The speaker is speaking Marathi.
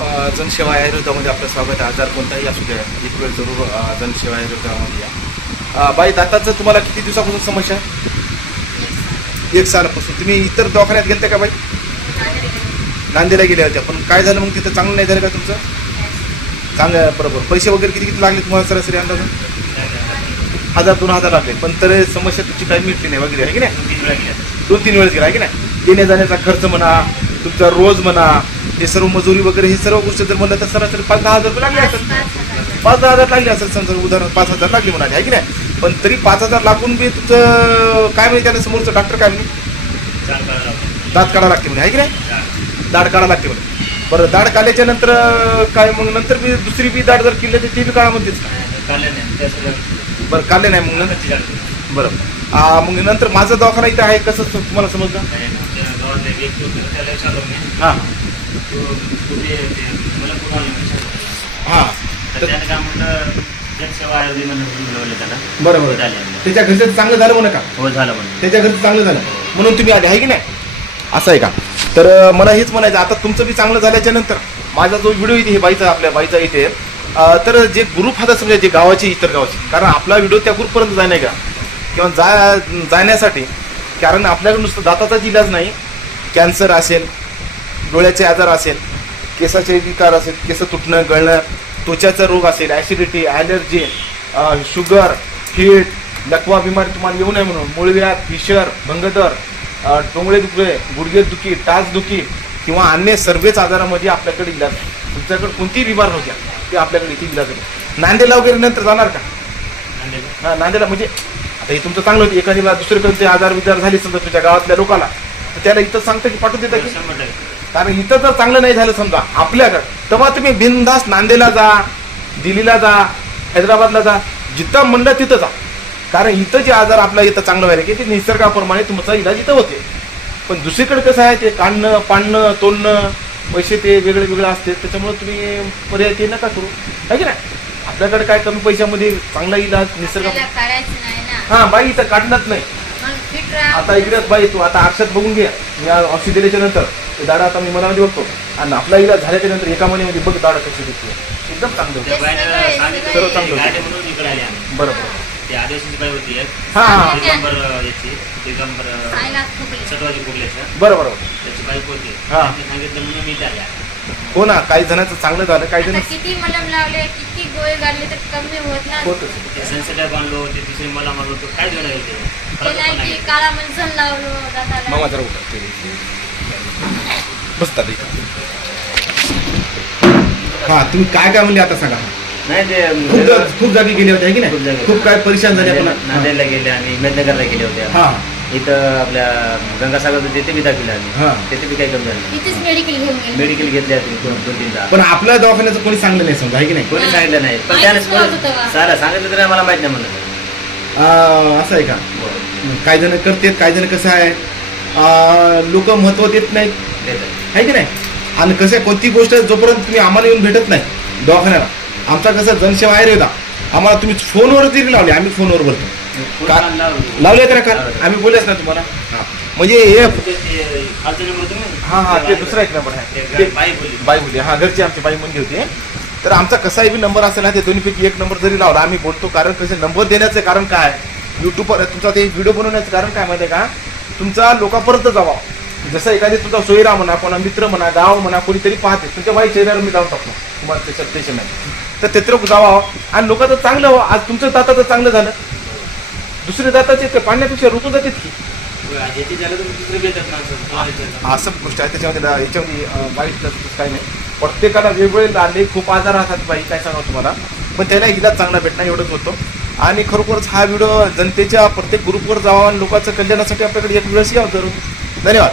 अ, जनसेवा आयुर्वेदामध्ये आपलं स्वागत आहे. आजार कोणताही असू द्या एक वेळ जरूर अ, जनसेवा आयुर्वेदामध्ये या. बाई दाताचं तुम्हाला किती दिवसापासून समस्या आहे? एक सालापासून. तुम्ही इतर दवाखान्यात गेलते का बाई? नांदेला गेल्या होत्या. पण काय झालं मग तिथं? चांगलं नाही झालं का तुमचं? चांगलं आहे, बरोबर. पैसे वगैरे किती किती लागले तुम्हाला सरासरी अंदाज? हजार दोन हजार लागले. पण तर समस्या तुमची काही मिळते नाही. वगैरे आहे की नाही? दोन तीन वेळेस गेला आहे की नाही? येण्या जाण्याचा खर्च म्हणा तुमचा रोज म्हणा हे सर्व मजुरी वगैरे हे सर्व गोष्टी जर म्हणलं तर सरासरी पाच दहा हजार रुपये लागले असतात पाच दहा हजार लागले असेल समजा उदाहरण पाच हजार लागले म्हणाले आहे की नाही? पण तरी पाच हजार लागून बी तुमचं काय म्हणे त्याला समोरचं डॉक्टर काय म्हणे दात काढा लागते म्हणे आहे की नाही? दाढ काढा लागते म्हणे. बरं दाढ काढल्याच्या नंतर काय मग नंतर बी दुसरी बी दाढ जर केली तर ती बी काढा म्हणतेच बरं काढले नाही मग नंतर. बरं. मग नंतर माझं दवाखाना इथं आहे कसं तुम्हाला समजलं? हां. हां. तर बरं बरं त्याच्या घरचं चांगलं झालं म्हणा का? हो झालं म्हणून त्याच्या घरचं चांगलं झालं. म्हणून तुम्ही आले आहे की नाही? असं आहे का? तर मला हेच म्हणायचं आता तुमचं बी चांगलं झाल्याच्यानंतर माझा जो व्हिडिओ इथे हे बाईचा आपल्या बाईचा इथे तर जे ग्रुप आता समजा जे गावाचे इतर गावाचे कारण आपला व्हिडिओ त्या ग्रुपपर्यंत नाही का? किंवा जा जाण्यासाठी कारण आपल्याकडे नुसतं दाताचाच इलाज नाही. कॅन्सर असेल डोळ्याचे आजार असेल केसाचे विकार असेल केस तुटणं गळणं त्वचाचा रोग असेल ॲसिडिटी ॲलर्जी शुगर हिट लकवा बिमारी तुम्हाला येऊ नये म्हणून मूळव्याध फिशर भंगदर अ, टोंगळे दुखणे गुडघे दुखी टाच दुखी किंवा अन्य सर्वच आजारामध्ये आपल्याकडे इलाज. तुमच्याकडे कोणतीही बिमार नव्हत्या ते आपल्याकडे इथे इलाज आहे नांदेडला वगैरे नंतर जाणार का? हा नांदेडला. म्हणजे आता हे तुमचं चांगलं होतं. एखादी दुसरीकडे ते आजार विचार झाले समजा तुमच्या गावातल्या लोकाला तर त्याला इथं सांगतं की पाठवून देता की? कारण इथं जर चांगलं नाही झालं समजा आपल्याकडं तेव्हा तुम्ही बिनधास्त नांदेडला जा दिल्लीला जा हैदराबादला जा जिथं म्हणलं तिथं जा. कारण इथं जे आजार आपला इथं चांगलं व्हायला की ते निसर्गाप्रमाणे तुमचा इलाज इथं होते. पण दुसरीकडे कसं आहे ते काढणं पाडणं तोडणं पैसे ते वेगळे वेगळे असते त्याच्यामुळे तुम्ही पर्याय ते नका करू. आहे की नाही? आपल्याकडे काय कमी पैशामध्ये चांगला इलाज निसर्ग हा बाई इथं काढणंच नाही. आता इकडेच बाई तू आता अक्षत बघून घे. मी आ- औषध दिल्याच्या नंतर. ते दाडा आता मी मनामध्ये बघतो. आणि आपला इलाज झाल्याच्यानंतर एका महिन्यामध्ये बघ दाडा कशी दिसते. एकदम चांगलं होतं. सर्व चांगलं होतं. बरोबर. ते बाई होती. हा हा. दिगंबर याची दिगंबर सटवाजी कुर्ल्याचं बरोबर त्याची बाईक होती. हा. सांगितलं म्हणून मी त्या हो ना काही जणांचं चांगलं झालं काही जण किती मलम लावले किती गोळे काढले तर कमी होत नाही होतच. ते सनसेटर बांधलो ते तिसरी मला मारलो तो? काय झालं. काळा मंजन लावलो मामा जरा उठा. बसतात हा तुम्ही काय काय म्हणले आता सांगा. नाही ते खूप जागी गेले होते है की खूप नाही जागी. खूप काय परेशान झाले आपण. नांदेड- नांदेडला गेले आम्ही मेदनगरला गेले होते. हा. इथं आपल्या गंगासागर तिथे बी दाखवलं हा. आम्ही तिथे बी काही कमी झालं मेडिकल घेऊन गेले. मेडिकल घेतले आम्ही दोन दोन तीनदा. पण आपल्या दवाखान्याचं कोणी चांगलं नाही समजा आहे की नाही? कोणी सांगितलं नाही. पण त्याने नव्हतं तेव्हा. साला सांगितलं तरी आम्हाला माहीत नाही म्हणलं. असं आहे का? काही जण करतात काही जण कसं आहे? लोक महत्त्व देत नाहीत. आहे की नाही? आणि कसं कोणती गोष्ट जोपर्यंत तुम्ही आम्हाला येऊन भेटत नाही दवाखान्याला आमचा कसं जनसेवा आहे रे आम्हाला तुम्ही फोनवर जरी लावले आम्ही फोनवर बोलतो. का- लावली. का का लावले. आम्ही बोललेच ना तुम्हाला. म्हणजे हे तुम्ही? हा हा ते दुसरा एक नंबर आहे. बाई बोलली. हा घरची आमची बाई म्हणली होती. तर आमचा कसाही बी नंबर असेल ना ते दोन्हीपैकी एक नंबर जरी लावला आम्ही बोलतो. कारण कसं नंबर देण्याचं कारण काय? युट्यूबवर तुमचा ते व्हिडिओ बनवण्याचं कारण काय माहिती आहे का? तुमचा लोकांपर्यंत जावा. जसं एखादी तुमचा सोयरा म्हणा कोणा मित्र म्हणा गाव म्हणा कोणीतरी पाहते तुमच्या बाई चेहऱ्यावर मी जाऊन टाकतो. तुम्हाला त्याच्यात टेन्शन नाही तर तेत्र जावा. आणि लोकांचं चांगलं व्हावं आज तुमचं दाताचं चांगलं झालं. दुसरे दाताचे ते पाण्यापेक्षा रुकून जातात की? असं गोष्ट आहे. त्याच्यामध्ये याच्यामध्ये वाईट काही नाही. प्रत्येकाला वेगवेगळे आले खूप आजार राहतात बाई. काय सांगा तुम्हाला? पण त्याला इलाज चांगला भेटणार एवढंच होतं. आणि खरोखरच हा व्हिडिओ जनतेच्या प्रत्येक ग्रुपवर जावा आणि लोकांचं कल्याणासाठी आपल्याकडे एक वेळेस यावं जरूर धन्यवाद.